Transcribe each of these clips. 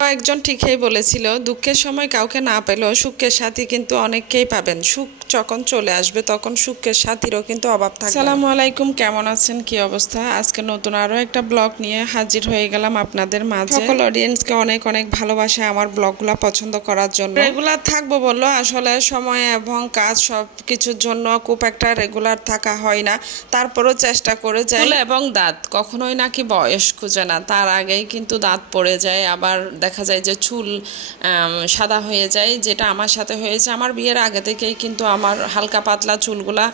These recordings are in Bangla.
একজন ঠিকই বলেছিল দুঃখের সময় কাউকে না পেলেও সুখের সাথী কিন্তু অনেককেই পাবেন। সুখ যখন চলে আসবে তখন সুখের সাথীরও কিন্তু অভাব থাকে সালামু আলাইকুম কেমন আছেন? কি অবস্থা? আজকে নতুন আরও একটা ব্লগ নিয়ে হাজির হয়ে গেলাম আপনাদের মাঝে। সকল অডিয়েন্সকে অনেক অনেক ভালোবাসে আমার ব্লগগুলো পছন্দ করার জন্য। রেগুলার থাকব বলল আসলে সময় এবং কাজ সব কিছুর জন্য খুব একটা রেগুলার থাকা হয় না। তারপরও চেষ্টা করে যাই। এবং দাঁত কখনোই নাকি বয়স খুঁজে না। তার আগেই কিন্তু দাঁত পড়ে যায় আবার দেখা যায় যে চুল সাদা হয়ে যায় যেটা আমার সাথে হয়েছে। আমার বিয়ের আগে থেকেই কিন্তু আমার হালকা পাতলা চুলগুলা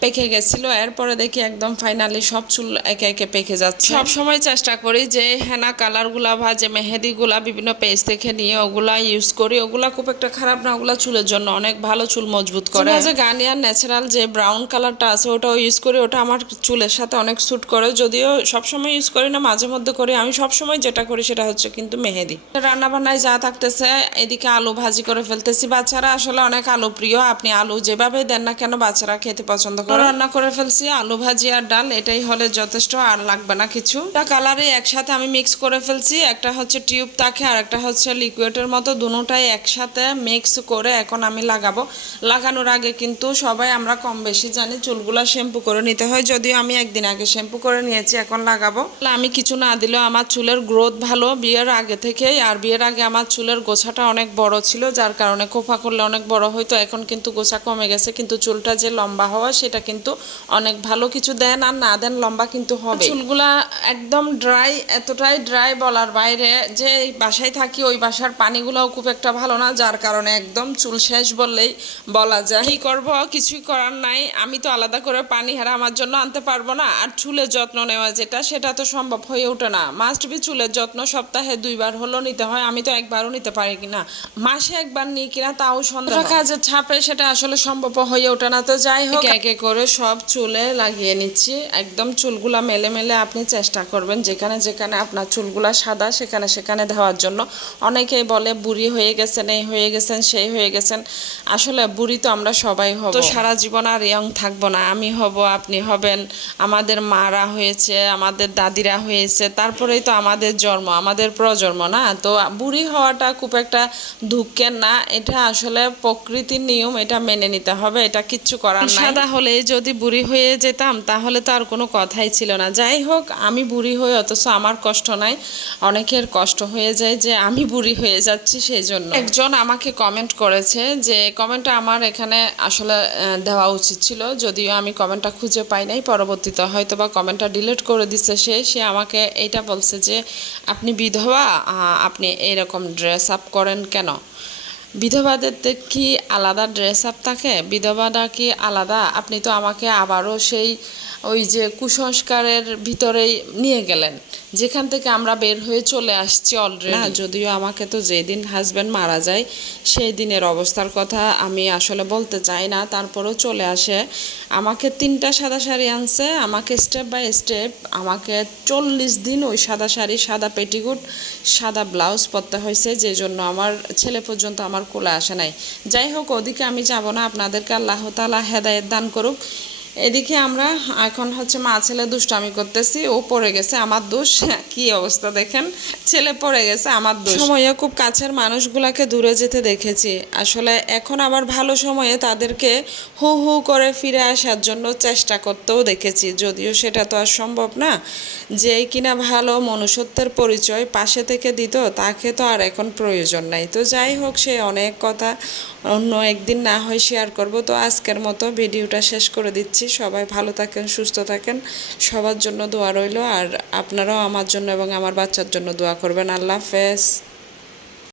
পেকে গেছিল। এরপরে দেখি একদম ফাইনালি সব চুল একে একে পেকে যাচ্ছে। সব সময় চেষ্টা করি যে হেনা কালারগুলা বা যে মেহেদিগুলা বিভিন্ন পেজ থেকে নিয়ে ওগুলা ইউজ করি। ওগুলা খুব একটা খারাপ না ওগুলা চুলের জন্য অনেক ভালো চুল মজবুত করে। যে গার্নিয়ার ন্যাচারাল যে ব্রাউন কালারটা আছে ওটাও ইউজ করি। ওটা আমার চুলের সাথে অনেক স্যুট করে। যদিও সবসময় ইউজ করি না মাঝে মধ্যে করি। আমি সবসময় যেটা করি সেটা হচ্ছে কিন্তু মেহেদি। রান্না বান্নায় যা থাকতেছে, এদিকে আলু ভাজি করে ফেলতেছি। বাচ্চারা আসলে অনেক আলু প্রিয়, আপনি আলু যেভাবে দেন না কেন বাচ্চারা খেতে পছন্দ করে। রান্না করে ফেলছি, আলু ভাজি আর ডাল, এটাই হলে যথেষ্ট আর লাগবে না কিছু। কালারে একসাথে আমি মিক্স করে ফেলছি, একটা হচ্ছে টিউব থাকে আর একটা হচ্ছে লিকুইডের মতো। দুটোটাই একসাথে মিক্স করে এখন আমি লাগাবো। লাগানোর আগে কিন্তু সবাই, আমরা কম বেশি জানি, চুলগুলা শ্যাম্পু করে নিতে হয়। যদিও আমি একদিন আগে শ্যাম্পু করে নিয়েছি, এখন লাগাবো। আমি কিছু না দিলেও আমার চুলের গ্রোথ ভালো, বিয়ের আগে থেকেই আর বিয়ের আগে আমার চুলের গোছাটা অনেক বড় ছিল যার কারণে কোফা করলে অনেক বড় হইতো এখন কিন্তু গোছা কমে গেছে কিন্তু চুলটা যে লম্বা হওয়া সেটা কিন্তু অনেক ভালো কিছু দেন আর না দেন লম্বা কিন্তু হবে। চুলগুলা একদম ড্রাই এতটাই ড্রাই বলার বাইরে যে বাসায় থাকি ওই বাসার পানিগুলোও খুব একটা ভালো না যার কারণে একদম চুল শেষ বললেই বলা যায়। কি করব কিছুই করার নাই আমি তো আলাদা করে পানি হারা আমার জন্য আনতে পারব না আর চুলের যত্ন নেওয়া যেটা সেটা তো সম্ভব হয়ে ওঠে না। মাস্ট বি চুলের যত্ন সপ্তাহে দুইবার হলো নিতে হয় আমি তো একবারও নিতে পারি কিনা? মাসে একবার নিই কিনা তাও সন্ধ্যা কাজের ছাপে সেটা আসলে সম্ভব হয়ে ওঠে না। তো যাই হোক একে করে সব চুলে লাগিয়ে নিচ্ছি। একদম চুলগুলা মেলে মেলে আপনি চেষ্টা করবেন যেখানে যেখানে আপনার চুলগুলা সাদা সেখানে সেখানে দেওয়ার জন্য। অনেকেই বলে বুড়ি হয়ে গেছেন এই হয়ে গেছেন সেই হয়ে গেছেন। আসলে বুড়ি তো আমরা সবাই হব। তো সারা জীবন আর ইয়ং থাকব না। আমি হব আপনি হবেন। আমাদের মারা হয়েছে আমাদের দাদিরা হয়েছে। তারপরেই তো আমাদের জন্ম আমাদের প্রজন্ম না? তো বুড়ি হওয়াটা খুব একটা দুঃখের না। এটা আসলে প্রকৃতির নিয়ম এটা মেনে নিতে হবে এটা কিচ্ছু করার নাই। সাদা হলে যদি বুড়ি হয়ে যেতাম তাহলে তো আর কোনো কথাই ছিল না। যাই হোক আমি বুড়ি হয়ে অথচ আমার কষ্ট নাই। অনেকের কষ্ট হয়ে যায় যে আমি বুড়ি হয়ে যাচ্ছি সেই জন্য একজন আমাকে কমেন্ট করেছে যে কমেন্টটা আমার এখানে আসলে দেওয়া উচিত ছিল। যদিও আমি কমেন্টটা খুঁজে পাই নাই পরবর্তীতে হয়তো বা কমেন্টটা ডিলিট করে দিচ্ছে সে। সে আমাকে এইটা বলছে যে আপনি বিধবা আপনি এরকম ড্রেস আপ করেন কেন? বিধবাদের কি আলাদা ড্রেস আপ থাকে? বিধবাটা কি আলাদা? আপনি তো আমাকে আবারও সেই ওই যে কুসংস্কারের ভিতরেই নিয়ে গেলেন। যেখান থেকে আমরা বের হয়ে চলে আসছি অলরেডি যদিও আমাকে তো যেদিন হাজব্যান্ড মারা যায়, সেই দিনের অবস্থার কথা আমি আসলে বলতে চাই না, তারপরেও চলে আসে। আমাকে তিনটা সাদা শাড়ি আনছে, আমাকে স্টেপ বাই স্টেপ আমাকে চল্লিশ দিন ওই সাদা শাড়ি, সাদা পেটিকুট সাদা ব্লাউজ পরতে হয়েছে, যে জন্য আমার ছেলে পর্যন্ত আমার কোলে আসে নাই। যাই হোক, ওদিকে আমি যাব না, আপনাদেরকে আল্লাহ তালা হেদায়ত দান করুক। এদিকে আমরা এখন হচ্ছে মা ছেলে দুষ্টামি করতেছি, ও পড়ে গেছে, আমার দোষ কি অবস্থা দেখেন? ছেলে পড়ে গেছে, আমার দোষ। সময়ে খুব কাছের মানুষগুলাকে দূরে যেতে দেখেছি। আসলে এখন আবার ভালো সময়ে তাদেরকে হু হু করে ফিরে আসার জন্য চেষ্টা করতেও দেখেছি। যদিও সেটা তো আর সম্ভব না। যে কিনা ভালো মনুষ্যত্বের পরিচয় পাশে থেকে দিত, তাকে তো আর এখন প্রয়োজন নাই। তো যাই হোক, সে অনেক কথা অন্য একদিন না হয় শেয়ার করব। তো আজকের মতো ভিডিওটা শেষ করে দিচ্ছি। সবাই ভালো থাকেন, সুস্থ থাকেন। সবার জন্য দোয়া রইল। আর আপনারাও আমার জন্য এবং আমার বাচ্চার জন্য দোয়া করবেন। আল্লাহ হাফেজ।